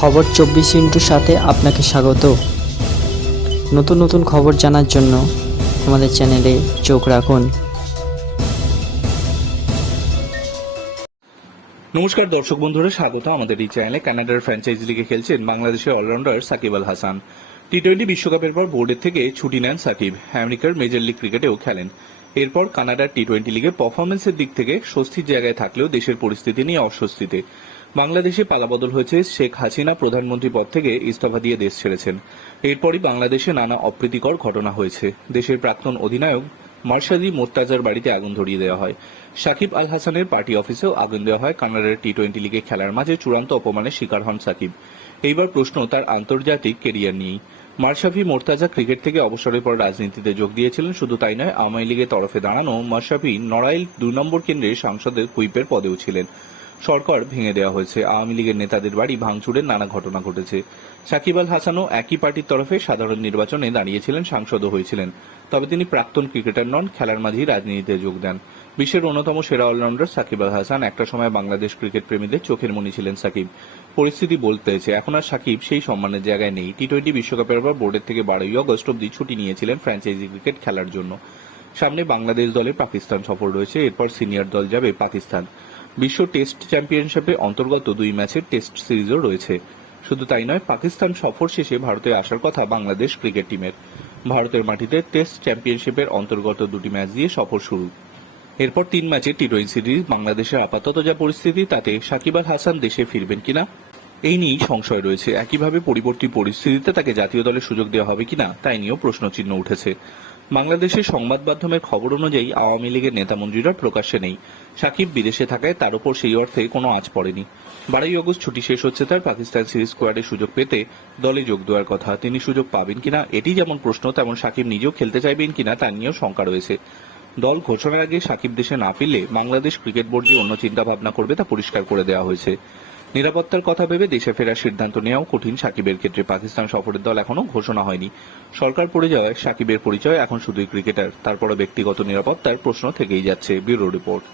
খবর চব্বিশ ইন্টুর সাথে আপনাকে স্বাগত। নতুন নতুন খবর জানার জন্য আমাদের চ্যানেলে চোখ রাখুন। নমস্কার দর্শক বন্ধুরা, স্বাগত আমাদের এই চ্যানেলে। কানাডার ফ্র্যাঞ্চাইজি লিগে খেলছেন বাংলাদেশের allrounder Shakib Al Hasan. T twenty বিশ্বকাপের পর বোর্ডের থেকে ছুটি নেন সাকিব। আমেরিকার মেজর লিগ ক্রিকেটেও খেলেন। এরপর কানাডার টি টোয়েন্টি লিগে পারফরমেন্সের দিক থেকে স্বস্তির জায়গায় থাকলেও দেশের পরিস্থিতি নিয়ে অস্বস্তিতে। বাংলাদেশে পালাবদল হয়েছে শেখ হাসিনা প্রধানমন্ত্রী পদ থেকে ইস্তফা দিয়ে দেশ ছেড়েছেন। এরপরই বাংলাদেশে নানা অপ্রীতিকর ঘটনা হয়েছে। দেশের প্রাক্তন অধিনায়ক মার্শাদি মোর্তাজার বাড়িতে আগুন ধরিয়ে দেওয়া হয়। সাকিব আল হাসানের পার্টি অফিসেও আগুন দেওয়া হয়। কানাডার টি টোয়েন্টি লিগে খেলার মাঝে চূড়ান্ত অপমানের শিকার হন সাকিব। এইবার প্রশ্ন, তার আন্তর্জাতিক কেরিয়ার নিয়েই। মার্শাফি মোর্তাজা ক্রিকেট থেকে অবসরের পর রাজনীতিতে যোগ দিয়েছিলেন। শুধু তাই নয়, আওয়ামী লীগের তরফে দাঁড়ানো মার্শাফি নড়াইল দুই নম্বর কেন্দ্রে সাংসদের হুইপের পদেও ছিলেন। সরকার ভেঙে দেওয়া হয়েছে। আওয়ামী লীগের নেতাদের বাড়ি ভাঙচুরের নানা ঘটনা ঘটেছে। সাকিব আল হাসানও একই পার্টির তরফে সাধারণ নির্বাচনে দাঁড়িয়েছিলেন, সাংসদও হয়েছিলেন। তবে তিনি প্রাক্তন ক্রিকেটার নন, খেলার মাঝেই রাজনীতিতে যোগ দেন। বিশ্বের অন্যতম সেরা অলরাউন্ডার সাকিব আল হাসান একটা সময় বাংলাদেশ ক্রিকেট প্রেমীদের চোখের মনি ছিলেন সাকিব। পরিস্থিতি বলতেছে এখন আর সাকিব সেই সম্মানের জায়গায় নেই। টি টোয়েন্টি বিশ্বকাপের পর বোর্ডের থেকে বারোই অগস্ট অব্দি ছুটি নিয়েছিলেন ফ্র্যাঞ্চাইজি ক্রিকেট খেলার জন্য। সামনে বাংলাদেশ দলের পাকিস্তান সফর রয়েছে, এরপর সিনিয়র দল যাবে পাকিস্তান। বিশ্ব টেস্ট চ্যাম্পিয়নশিপে অন্তর্গত দুই ম্যাচের টেস্ট সিরিজও রয়েছে। শুধু তাই নয়, পাকিস্তান সফর শেষে ভারতে আসার কথা বাংলাদেশ ক্রিকেট টিমের। ভারতের মাটিতে টেস্ট চ্যাম্পিয়নশিপের অন্তর্গত দুটি ম্যাচ দিয়ে সফর শুরু। এরপর তিন ম্যাচে টি টোয়েন্টি সিরিজ, বাংলাদেশের আপাতত যা পরিস্থিতি, তাতে সাকিব আল হাসান দেশে ফিরবেন কিনা, এই নিয়েই সংশয় রয়েছে। একইভাবে পরিবর্তী পরিস্থিতিতে তাকে জাতীয় দলে সুযোগ দেওয়া হবে কিনা তাই নিয়েও প্রশ্নচিহ্ন উঠেছে। বাংলাদেশের সংবাদ মাধ্যমের খবর অনুযায়ী আওয়ামী লীগের নেতা নেতামন্ত্রীরা প্রকাশ্যে নেই। সাকিব বিদেশে থাকায় তার উপর সেই অর্থে কোনো আঁচ পড়েনি। বারোই অগস্ট ছুটি শেষ হচ্ছে তার পাকিস্তান সিরিজ স্কোয়াডে সুযোগ পেতে দলে যোগ দেওয়ার কথা। তিনি সুযোগ পাবেন কিনা এটি যেমন প্রশ্ন, তেমন সাকিব নিজেও খেলতে চাইবেন কিনা তা নিয়েও শঙ্কা রয়েছে। দল ঘোষণার আগে সাকিব দেশে না ফিরলে বাংলাদেশ ক্রিকেট বোর্ড যে অন্য চিন্তা ভাবনা করবে তা পরিষ্কার করে দেওয়া হয়েছে। নিরাপত্তার কথা ভেবে দেশে ফেরার সিদ্ধান্ত নেওয়াও কঠিন সাকিবের ক্ষেত্রে। পাকিস্তান সফরের দল এখনও ঘোষণা হয়নি। সরকার পড়ে যাওয়ায় সাকিবের পরিচয় এখন শুধুই ক্রিকেটার। তারপরও ব্যক্তিগত নিরাপত্তার প্রশ্ন থেকেই যাচ্ছে ব্যুরো রিপোর্ট।